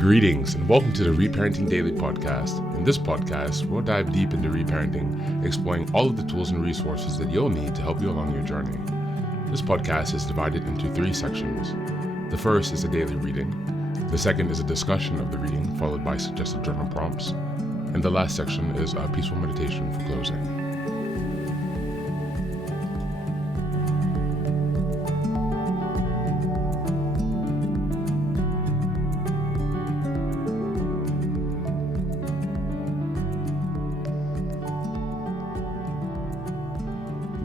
Greetings and welcome to the Reparenting Daily podcast. In this podcast, we'll dive deep into reparenting, exploring all of the tools and resources that you'll need to help you along your journey. This podcast is divided into 3 sections. The first is a daily reading. The second is a discussion of the reading, followed by suggested journal prompts. And the last section is a peaceful meditation for closing.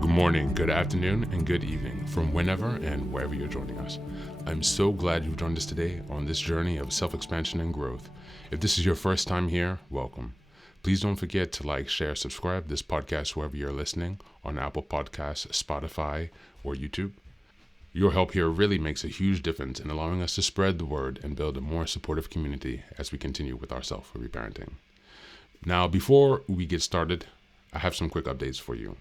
Good morning, good afternoon, and good evening from whenever and wherever you're joining us. I'm so glad you've joined us today on this journey of self-expansion and growth. If this is your first time here, welcome. Please don't forget to like, share, subscribe this podcast wherever you're listening, on Apple Podcasts, Spotify, or YouTube. Your help here really makes a huge difference in allowing us to spread the word and build a more supportive community as we continue with our self-reparenting. Now, before we get started, I have some quick updates for you.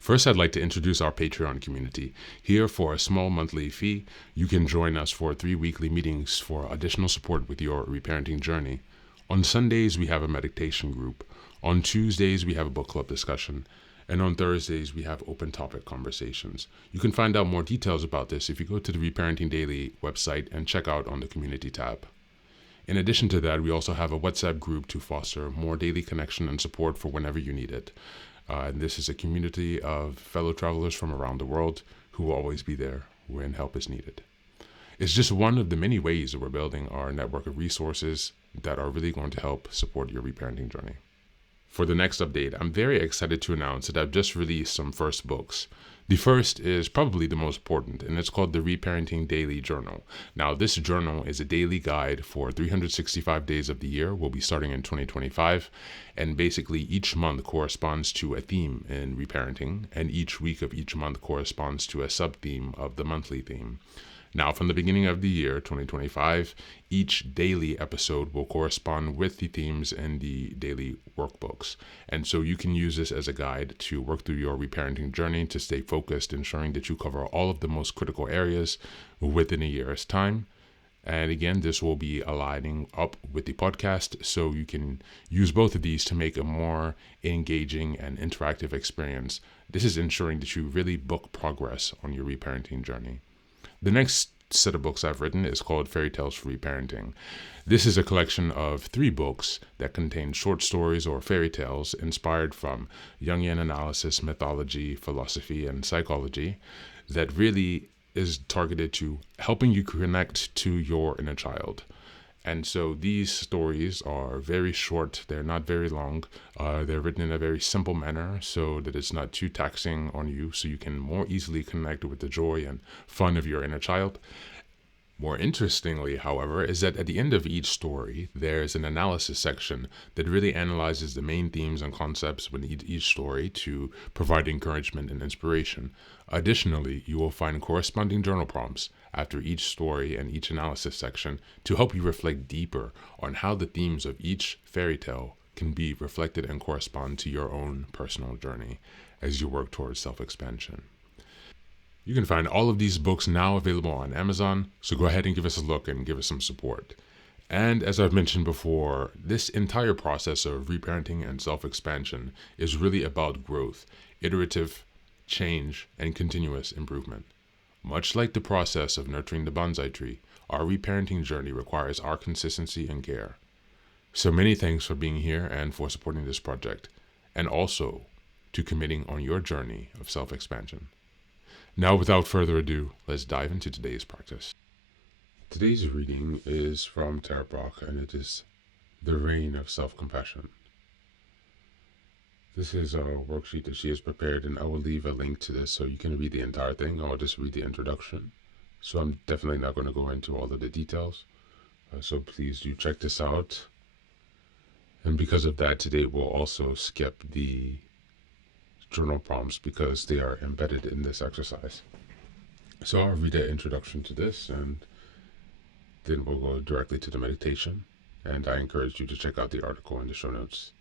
First, I'd like to introduce our Patreon community. Here, for a small monthly fee, you can join us for 3 weekly meetings for additional support with your reparenting journey. On Sundays, we have a meditation group. On Tuesdays, we have a book club discussion. And on Thursdays, we have open topic conversations. You can find out more details about this if you go to the Reparenting Daily website and check out on the community tab. In addition to that, we also have a WhatsApp group to foster more daily connection and support for whenever you need it. And this is a community of fellow travelers from around the world who will always be there when help is needed. It's just one of the many ways that we're building our network of resources that are really going to help support your reparenting journey. For the next update, I'm very excited to announce that I've just released some first books. The first is probably the most important, and it's called the Reparenting Daily Journal. Now, this journal is a daily guide for 365 days of the year. We'll be starting in 2025, and basically each month corresponds to a theme in reparenting, and each week of each month corresponds to a sub-theme of the monthly theme. Now, from the beginning of the year, 2025, each daily episode will correspond with the themes in the daily workbooks. And so you can use this as a guide to work through your reparenting journey to stay focused, ensuring that you cover all of the most critical areas within a year's time. And again, this will be aligning up with the podcast, so you can use both of these to make a more engaging and interactive experience. This is ensuring that you really book progress on your reparenting journey. The next set of books I've written is called Fairy Tales for Reparenting. This is a collection of 3 books that contain short stories or fairy tales inspired from Jungian analysis, mythology, philosophy, and psychology that really is targeted to helping you connect to your inner child. And so these stories are very short. They're not very long. They're written in a very simple manner so that it's not too taxing on you, so you can more easily connect with the joy and fun of your inner child. More interestingly, however, is that at the end of each story, there's an analysis section that really analyzes the main themes and concepts within each story to provide encouragement and inspiration. Additionally, you will find corresponding journal prompts after each story and each analysis section to help you reflect deeper on how the themes of each fairy tale can be reflected and correspond to your own personal journey as you work towards self-expansion. You can find all of these books now available on Amazon, so go ahead and give us a look and give us some support. And as I've mentioned before, this entire process of reparenting and self-expansion is really about growth, iterative change, and continuous improvement. Much like the process of nurturing the bonsai tree, our reparenting journey requires our consistency and care. So many thanks for being here and for supporting this project, and also to committing on your journey of self-expansion. Now, without further ado, let's dive into today's practice. Today's reading is from therapeutic, and it is The Reign of Self-Compassion. This is a worksheet that she has prepared, and I will leave a link to this so you can read the entire thing. I'll just read the introduction. So I'm definitely not going to go into all of the details. So please do check this out. And because of that, today we'll also skip the journal prompts because they are embedded in this exercise. So I'll read an introduction to this, and then we'll go directly to the meditation. And I encourage you to check out the article in the show notes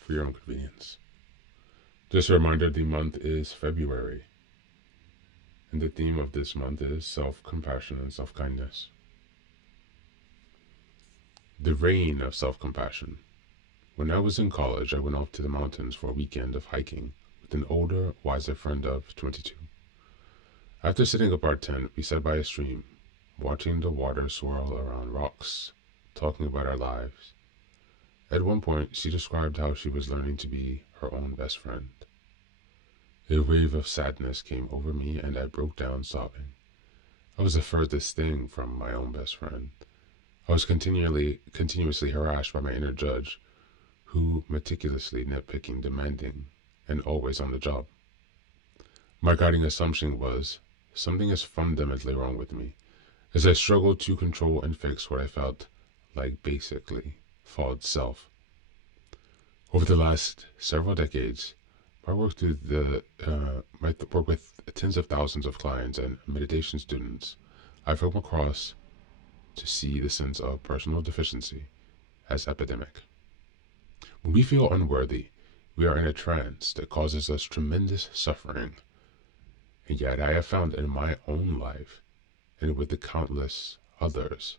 for your own convenience. Just a reminder, the month is February, and the theme of this month is self-compassion and self-kindness. The reign of self-compassion. When I was in college, I went off to the mountains for a weekend of hiking with an older, wiser friend of 22. After setting up our tent, we sat by a stream, watching the water swirl around rocks, talking about our lives. At one point, she described how she was learning to be her own best friend. A wave of sadness came over me and I broke down sobbing. I was the furthest thing from my own best friend. I was continuously harassed by my inner judge, who meticulously nitpicking, demanding, and always on the job. My guiding assumption was, something is fundamentally wrong with me, as I struggled to control and fix what I felt like basically flawed self. Over the last several decades, my work work with tens of thousands of clients and meditation students, I've come across to see the sense of personal deficiency as epidemic. When we feel unworthy, we are in a trance that causes us tremendous suffering. And yet I have found in my own life, and with the countless others,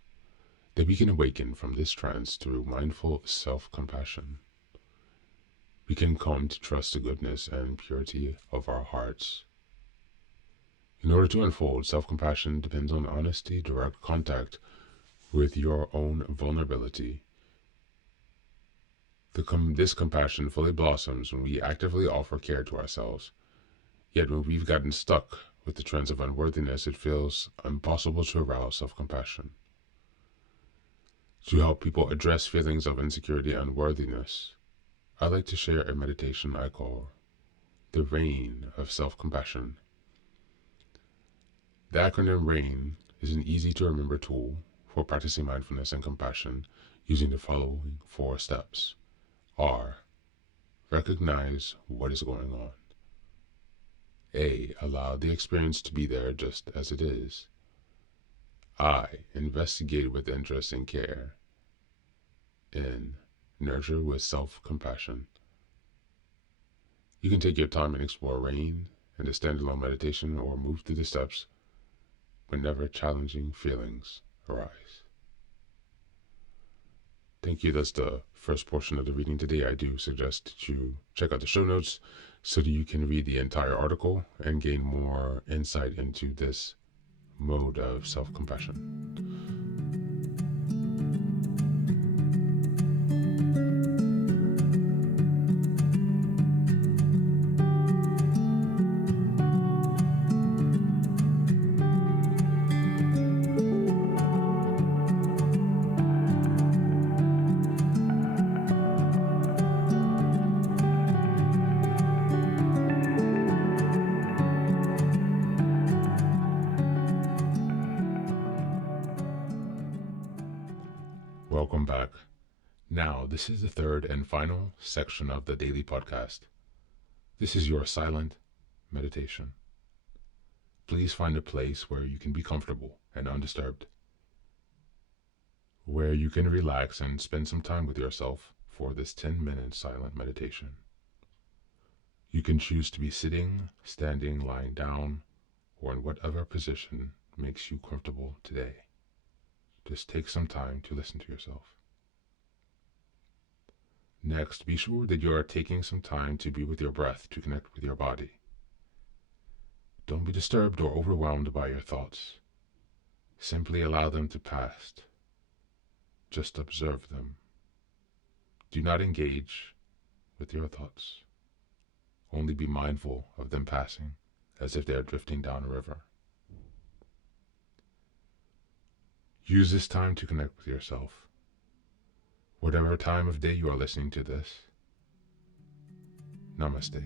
that we can awaken from this trance through mindful self-compassion. We can come to trust the goodness and purity of our hearts. In order to unfold, self-compassion depends on honesty, direct contact with your own vulnerability. This compassion fully blossoms when we actively offer care to ourselves. Yet when we've gotten stuck with the trends of unworthiness, it feels impossible to arouse self-compassion. To help people address feelings of insecurity and unworthiness, I like to share a meditation I call the reign of self-compassion. The acronym RAIN is an easy to remember tool for practicing mindfulness and compassion using the following 4 steps. R. Recognize what is going on. A. Allow the experience to be there just as it is. I. Investigate with interest and care. N. Nurture with self-compassion. You can take your time and explore RAIN in a standalone meditation or move through the steps whenever challenging feelings arise. Thank you. That's the first portion of the reading today. I do suggest that you check out the show notes so that you can read the entire article and gain more insight into this mode of self-compassion. Welcome back. Now, this is the third and final section of the daily podcast. This is your silent meditation. Please find a place where you can be comfortable and undisturbed, where you can relax and spend some time with yourself for this 10-minute silent meditation. You can choose to be sitting, standing, lying down, or in whatever position makes you comfortable today. Just take some time to listen to yourself. Next, be sure that you are taking some time to be with your breath to connect with your body. Don't be disturbed or overwhelmed by your thoughts. Simply allow them to pass. Just observe them. Do not engage with your thoughts. Only be mindful of them passing as if they are drifting down a river. Use this time to connect with yourself. Whatever time of day you are listening to this, Namaste.